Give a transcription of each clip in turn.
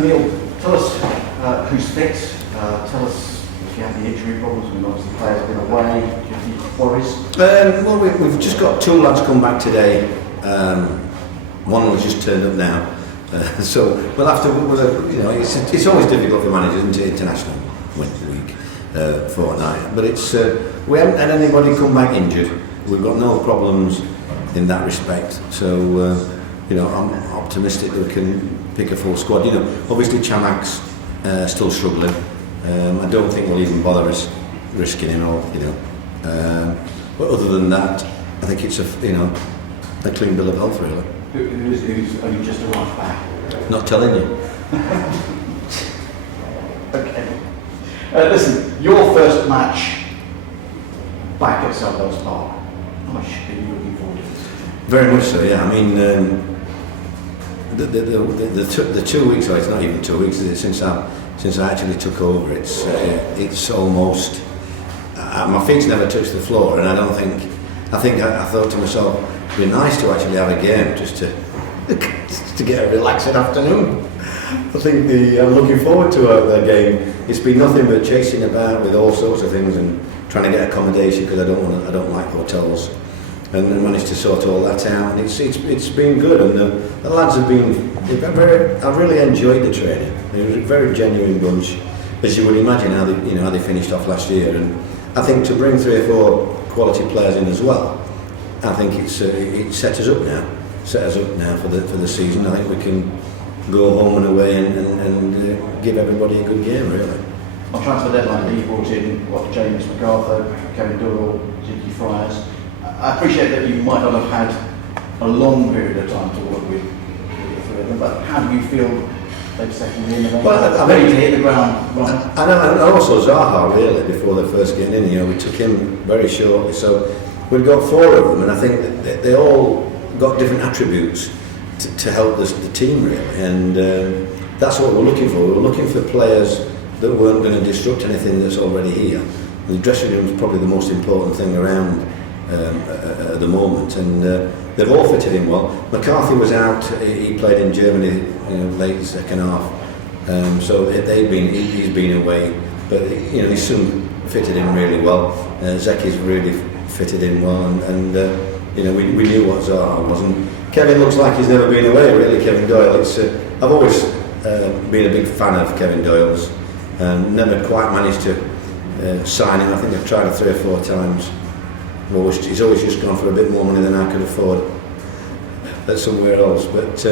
Neil, tell us who's fit. Tell us if you have any injury problems. I mean, obviously, players have been away. Do you have any worries? Well, we've just got two lads come back today. One was just turned up now. So we'll have to. It's always difficult for managers into international week, fortnight. But it's we haven't had anybody come back injured. We've got no problems in that respect. So I'm optimistic that we can pick a full squad. Obviously Chanak's still struggling. I don't think we'll even bother us risking him or but other than that, I think it's a clean bill of health really. Who's only just arrived back? Not telling you. Okay. Listen, your first match back at Selhurst Park. How much are you looking forward to? Very much so. Yeah. I mean, the 2 weeks. Or it's not even 2 weeks. Is it, since I actually took over, it's almost my feet's never touched the floor, and I thought to myself, it'd be nice to actually have a game just to get a relaxing afternoon. I think I'm looking forward to the game. It's been nothing but chasing about with all sorts of things and trying to get accommodation because I don't like hotels, and managed to sort all that out. And it's been good, and the lads have been. I've really enjoyed the training. It was a very genuine bunch, as you would imagine how they finished off last year. And I think to bring 3 or 4 quality players in as well, I think it set us up now for the season. I think we can go home and away and give everybody a good game really. On transfer deadline, you brought in James MacArthur, Kevin Doyle, Ziggy Friars. I appreciate that you might not have had a long period of time to work with the 3 of them, but how do you feel they've settled in and ready to hit the ground running? And also Zaha really before the first game in. We took him very shortly, so we've got 4 of them, and I think that they all got different attributes to help the team really, and that's what we're looking for. We're looking for players that weren't going to disrupt anything that's already here. The dressing room is probably the most important thing around at the moment, and they've all fitted in well. McCarthy was out; he played in Germany, late second half, so he's been away, but he's soon fitted in really well. Zeki's really fitted in well, and we knew what Zaha was. And Kevin looks like he's never been away really. Kevin Doyle. I've always been a big fan of Kevin Doyle's. Never quite managed to sign him. I think I've tried it 3 or 4 times. He's always just gone for a bit more money than I could afford at somewhere else. But it's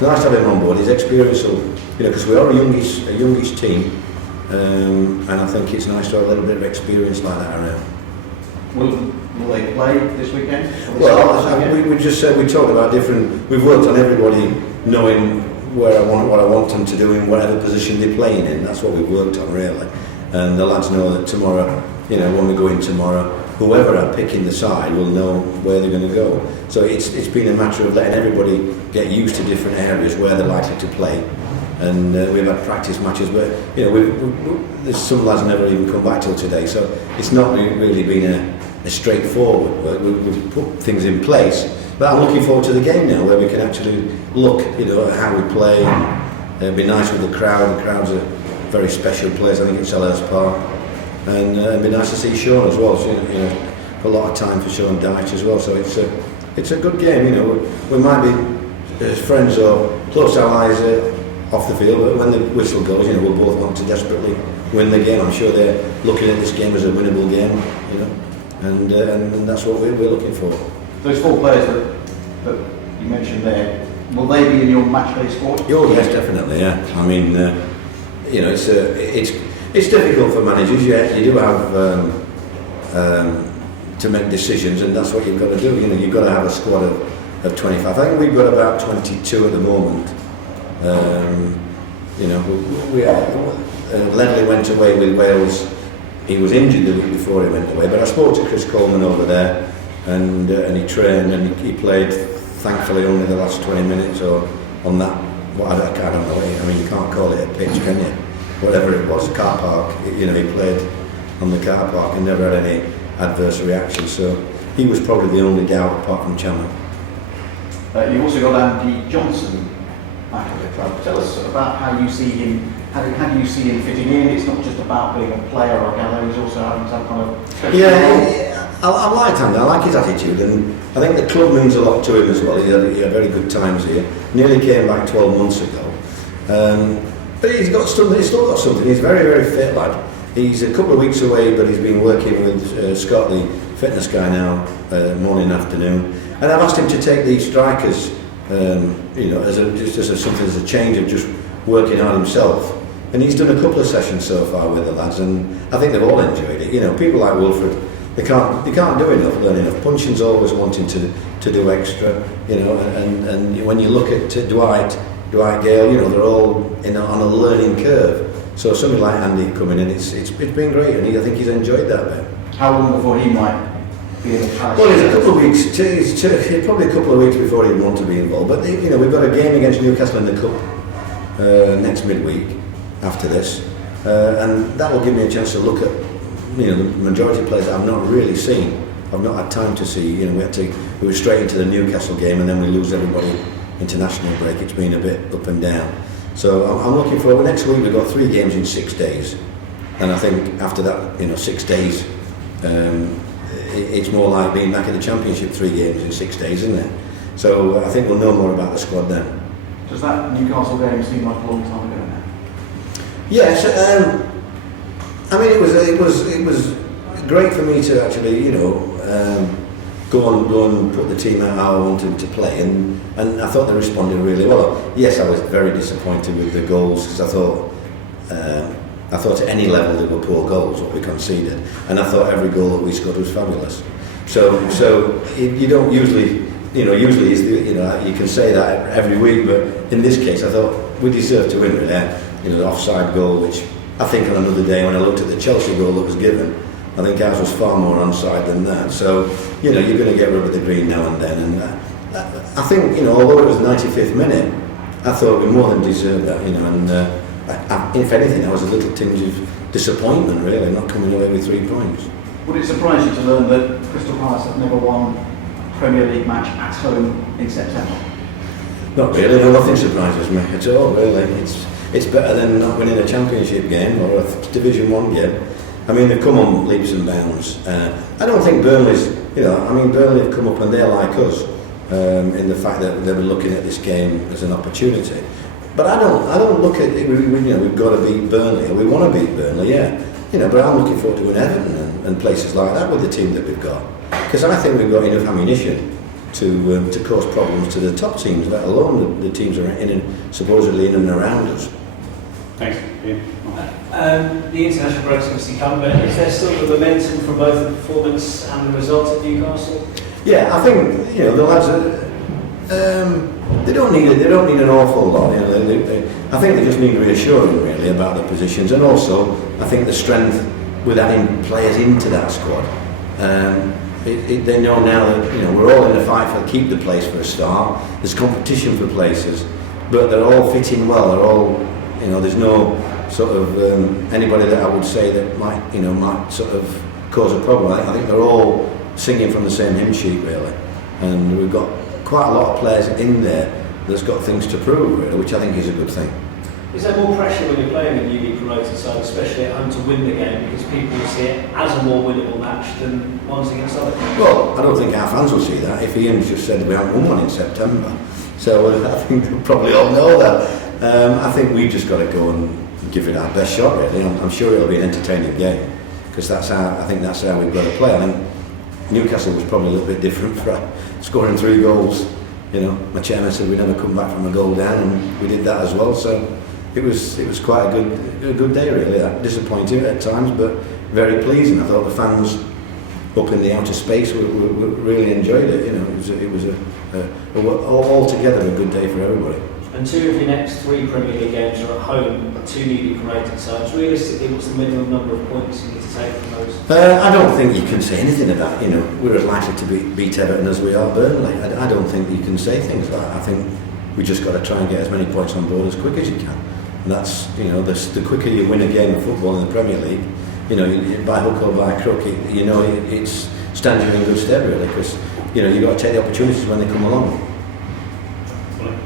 nice to have him on board. His experience will, because we are a youngish team, and I think it's nice to have a little bit of experience like that around. Will they play this weekend? Well, we just said we talked about different. We've worked on everybody knowing what I want them to do in whatever position they're playing in. That's what we've worked on really. And the lads know that tomorrow, when we go in tomorrow, whoever I pick in the side will know where they're going to go. So it's been a matter of letting everybody get used to different areas where they're likely to play. And we've had practice matches where there's some lads never even come back till today. So it's not really been a straightforward work. We've put things in place, but I'm looking forward to the game now where we can actually look at how we play. It'd be nice with the crowd. The crowd's a very special place, I think, at Selhurst Park, and it'd be nice to see Sean as well. So, a lot of time for Sean Dyche as well. So it's a good game. We might be friends or close allies off the field, but when the whistle goes, we'll both want to desperately win the game. I'm sure they're looking at this game as a winnable game. And that's what we're looking for. Those 4 players that you mentioned there, will they be in your matchday squad? Oh yes, definitely. Yeah. I mean, it's difficult for managers. You do have to make decisions, and that's what you've got to do. You've got to have a squad of 25. I think we've got about 22 at the moment. Ledley went away with Wales. He was injured the week before he went away, but I spoke to Chris Coleman over there, and he trained and he played. Thankfully, only the last 20 minutes or on that. I don't know. I mean, you can't call it a pitch, can you? Whatever it was, car park. He played on the car park and never had any adverse reaction. So he was probably the only doubt apart from Channel. You've also got Andy Johnson back at the club. Tell us about how you see him. How do you see him fitting in? It's not just about being a player, I gather. He's also having some kind of I like Andy. I like his attitude, and I think the club means a lot to him as well. He had very good times here. Nearly came back 12 months ago, but he's still got something. He's very, very fit lad. He's a couple of weeks away, but he's been working with Scott, the fitness guy now, morning and afternoon. And I've asked him to take these strikers, as a change of just working on himself. And he's done a couple of sessions so far with the lads, and I think they've all enjoyed it. People like Wilfred, they can't do enough, learn enough. Punchin's always wanting to do extra, and when you look at Dwight Gale, they're all on a learning curve. So somebody like Andy coming in, it's been great, and I think he's enjoyed that bit. How long before he might be in the palace? Well, it's a couple of weeks, probably a couple of weeks before he'd want to be involved. But we've got a game against Newcastle in the Cup next midweek after this, and that will give me a chance to look at the majority of players that I've not really seen. I've not had time to see. We were straight into the Newcastle game, and then we lose everybody international break. It's been a bit up and down. So I'm looking forward. Next week we've got 3 games in 6 days, and I think after that, 6 days, it's more like being back in the Championship. 3 games in 6 days, isn't it? So I think we'll know more about the squad then. Does that Newcastle game seem like a long time ago now? Yes, it was great for me to actually, go and put the team out how I wanted to play, and I thought they responded really well. Yes, I was very disappointed with the goals, because I thought at any level they were poor goals what we conceded, and I thought every goal that we scored was fabulous. So you don't usually, usually you can say that every week, but in this case I thought we deserved to win with that. The offside goal, which I think on another day when I looked at the Chelsea goal that was given, I think ours was far more onside than that. So, you're going to get rid of the green now and then. And I think, although it was the 95th minute, I thought we more than deserved that, and if anything, I was a little tinge of disappointment, really, not coming away with 3 points. Would it surprise you to learn that Crystal Palace have never won a Premier League match at home in September? Not really, no, nothing surprises me at all, really. It's better than not winning a Championship game or a Division 1 game. They've come on leaps and bounds. I don't think Burnley's, Burnley have come up and they're like us in the fact that they were looking at this game as an opportunity. But I don't look at it, we've got to beat Burnley, or we want to beat Burnley, yeah. But I'm looking forward to an Everton and places like that with the team that we've got. Because I think we've got enough ammunition to cause problems to the top teams, let alone the teams are supposedly in and around us. Thanks. Ian. The international break's obviously come, but is there still the momentum from both the performance and the results at Newcastle? Yeah, I think the lads they don't need an awful lot. I think they just need reassuring really about their positions, and also I think the strength with adding players into that squad. They know now that we're all in the fight for keep the place for a start. There's competition for places, but they're all fitting well. They're all there's no sort of anybody that I would say that might sort of cause a problem. I think they're all singing from the same hymn sheet really, and we've got quite a lot of players in there that's got things to prove really, which I think is a good thing. Is there more pressure when you're playing a newly promoted side, especially at home, to win the game, because people see it as a more winnable match than ones against other teams? Well, I don't think our fans will see that if Ian's just said we haven't won one in September, so I think they'll probably all know that. I think we've just got to go and give it our best shot really. I'm sure it'll be an entertaining game, because I think that's how we've got to play. I think Newcastle was probably a little bit different for scoring 3 goals. My chairman said we never come back from a goal down, and we did that as well. So it was quite a good day really. Disappointing at times, but very pleasing. I thought the fans up in the outer space we really enjoyed it. It was altogether a good day for everybody. And 2 of your next 3 Premier League games are at home, 2 newly promoted sides. Realistically, what's the minimum number of points you need to take from those? I don't think you can say anything about, we're as likely to beat Everton as we are Burnley. I don't think you can say things like that. I think we just got to try and get as many points on board as quick as you can. And that's, the quicker you win a game of football in the Premier League, by hook or by crook, it stands you in good stead really, because, you've got to take the opportunities when they come along.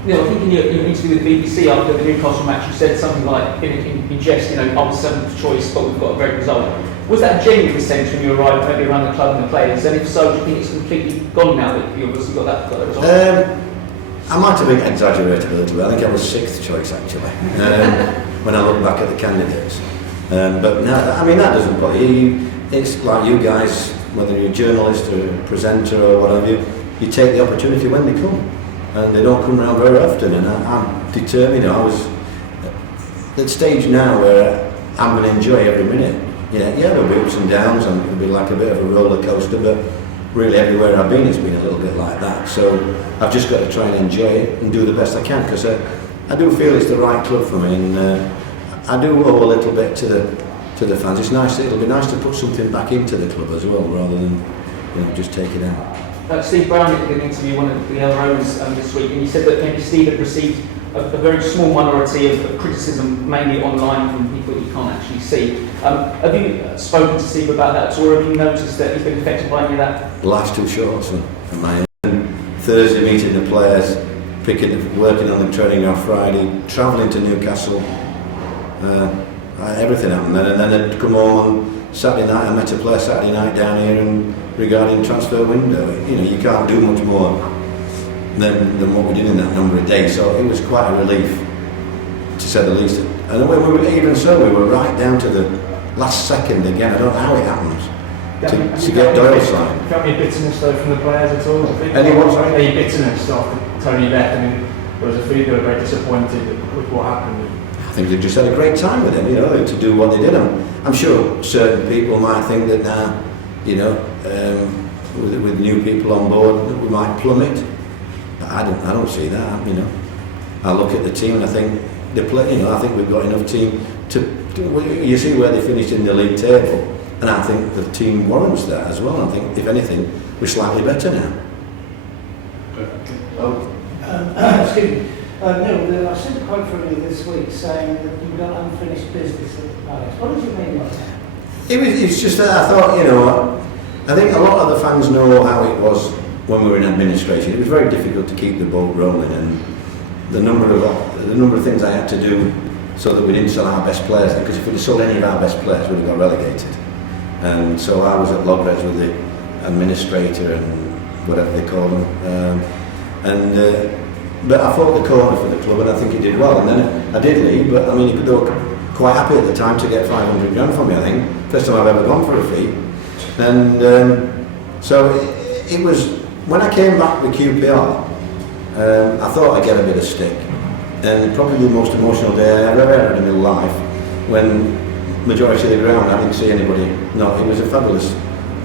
Neil, I think in your interview with the BBC after the Newcastle match, you said something like, in jest, I was seventh choice, but we've got a great result. Was that a genuine sense when you arrived, maybe around the club and the players? And if so, do you think it's completely gone now that you've obviously got that result? I might have been exaggerated a little bit. I think I was sixth choice actually when I look back at the candidates. But no, I mean that doesn't bother you. It's like you guys, whether you're a journalist or a presenter or whatever, you take the opportunity when they come, and they don't come around very often. And I'm determined. I was at the stage now where I'm going to enjoy every minute. Yeah, there'll be ups and downs, and it'll be like a bit of a roller coaster, but really everywhere I've been, it's been a little bit like that. So I've just got to try and enjoy it and do the best I can, because I do feel it's the right club for me, and I do owe a little bit to the fans. It's nice. It'll be nice to put something back into the club as well, rather than just take it out. Steve Brown did an interview, one of the other owners this week, and he said that maybe Steve had received a very small minority of criticism, mainly online from people that you can't actually see. Have you spoken to Steve about that, or have you noticed that he's been affected by any of that? Life's too short, son, for my Thursday meeting the players, working on the training on Friday, travelling to Newcastle, everything happened then, and then I'd come home on Saturday night. I met a player Saturday night down here, and regarding transfer window, you can't do much more than what we did in that number of days, so it was quite a relief, to say the least. And when we were right down to the last second again. I don't know how it happens to get Doyle signed. Felt any bitterness though from the players at all? Any bitterness after Tony left? I mean, there was a few that were very disappointed with what happened. I think they just had a great time with him, to do what they did. I'm sure certain people might think that now, with new people on board, that we might plummet. But I don't see that. I look at the team and I think they play. I think we've got enough team to. You see where they finished in the league table, and I think the team warrants that as well. I think if anything, we're slightly better now. Excuse me. Neil, I sent a quote from you this week saying that you've got unfinished business at the Palace. What did you mean by that? It's just that I thought, I think a lot of the fans know how it was when we were in administration. It was very difficult to keep the boat rolling, and the number of things I had to do so that we didn't sell our best players, because if we'd have sold any of our best players, we'd have got relegated. And so I was at loggerheads with the administrator and whatever they call them. But I fought the corner for the club, and I think it did well. And then I did leave, but I mean, they were quite happy at the time to get 500 grand from me, I think. First time I've ever gone for a fee. And so it was, when I came back with QPR, I thought I'd get a bit of stick. And probably the most emotional day I've ever had in my life, when majority of the ground, I didn't see anybody. No, it was a fabulous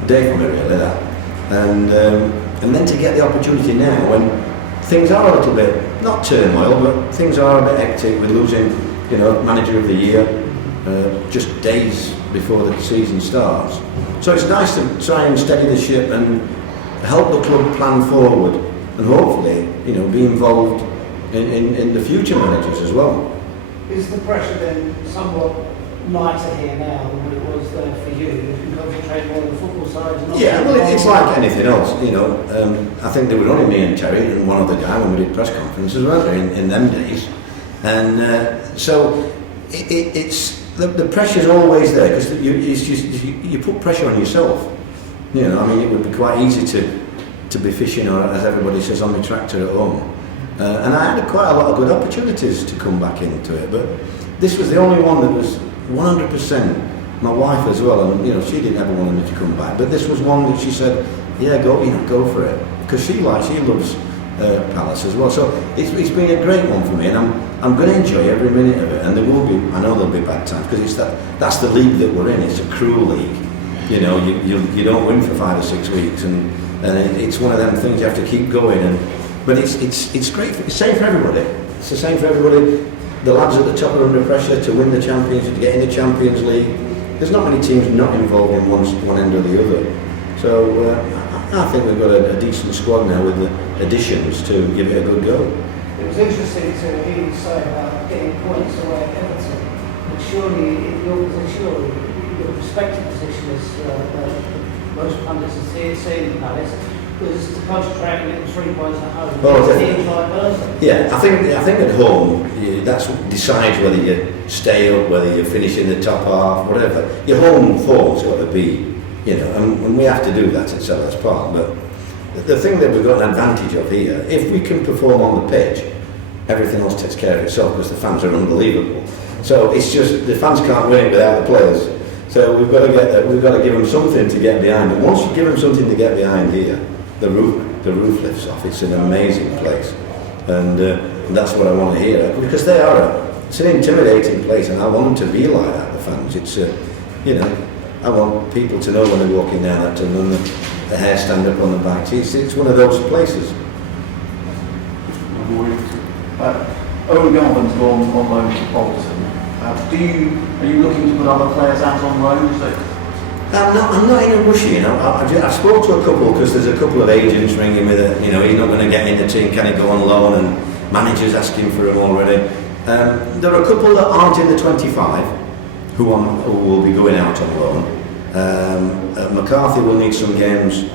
day for me, really, that. And then to get the opportunity now, when things are a little bit, not turmoil, but things are a bit hectic with losing, manager of the year, just days before the season starts. So it's nice to try and steady the ship and help the club plan forward, and hopefully, be involved in the future managers as well. Is the pressure then somewhat lighter here now than what it was there for you? You can concentrate more on the football side? Yeah, well, it's like anything else, I think they were only me and Terry and one other guy when we did press conferences, weren't there, in them days. And so it's the pressure's always there, because you put pressure on yourself. It would be quite easy to be fishing, or as everybody says, on the tractor at home. And I had quite a lot of good opportunities to come back into it, but this was the only one that was 100%. My wife as well, and she didn't ever want me to come back, but this was one that she said, yeah, go for it, because she loves Palace as well. So it's been a great one for me, and I'm going to enjoy every minute of it. And I know there'll be bad times, because that's the league that we're in. It's a cruel league. You don't win for 5 or 6 weeks, and it's one of them things you have to keep going. But it's great. It's the same for everybody. It's the same for everybody. The lads at the top are under pressure to win the Champions, to get in the Champions League. There's not many teams not involved in one end or the other. So I think we've got a decent squad now with the additions to give it a good go. It was interesting to hear you say about getting points away at Everton. But surely, in your prospective position as most pundits are seeing Palace, is to concentrate on getting 3 points at home. Well, It's teams like Burnley. Yeah, I think at home that's what decides whether you stay up, whether you finish in the top half, whatever. Your home form's got to be, and we have to do that at Selhurst Park. But the thing that we've got an advantage of here, if we can perform on the pitch, everything else takes care of itself because the fans are unbelievable. So it's just the fans can't win without the players. So we've got to give them something to get behind. And once you give them something to get behind here, the roof lifts off. It's an amazing place, and that's what I want to hear because it's an intimidating place, and I want them to be like that. The fans, it's I want people to know when they're walking down that tunnel, and the hair stand up on the backs. It's one of those places. Owen Garvin's gone on loan to Bolton. Are you looking to put other players out on loan? I'm not in a rush, I spoke to a couple because there's a couple of agents ringing me that he's not going to get in the team. Can he go on loan? And managers asking for him already. There are a couple that aren't in the 25 who will be going out on loan. McCarthy will need some games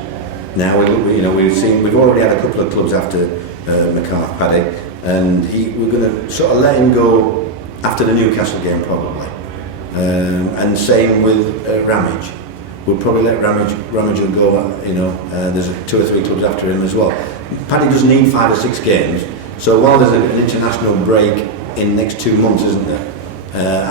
now. We've already had a couple of clubs after McCarthy, Paddy, and we're going to sort of let him go after the Newcastle game probably. And same with Ramage. We'll probably let Ramage go. There's 2 or 3 clubs after him as well. Paddy doesn't need 5 or 6 games. So while there's an international break in the next 2 months, isn't there?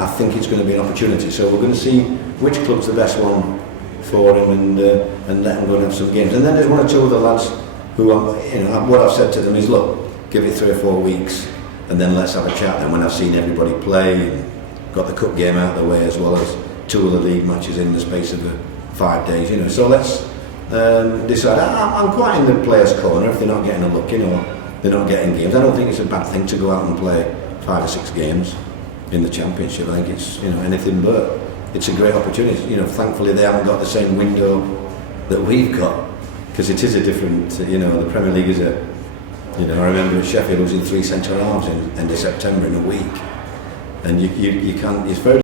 I think it's going to be an opportunity. So we're going to see which club's the best one for him and let him go and have some games. And then there's 1 or 2 other lads who, what I've said to them is, look, give it 3 or 4 weeks, and then let's have a chat. Then when I've seen everybody play, and got the cup game out of the way as well as 2 other league matches in the space of 5 days. So let's decide. I'm quite in the players' corner if they're not getting a look, they're not getting games. I don't think it's a bad thing to go out and play 5 or 6 games in the Championship. I think it's anything but. It's a great opportunity. Thankfully they haven't got the same window that we've got because it is a different. The Premier League is a. I remember at Sheffield losing 3 centre halves in end of September in a week, and you can't. It's very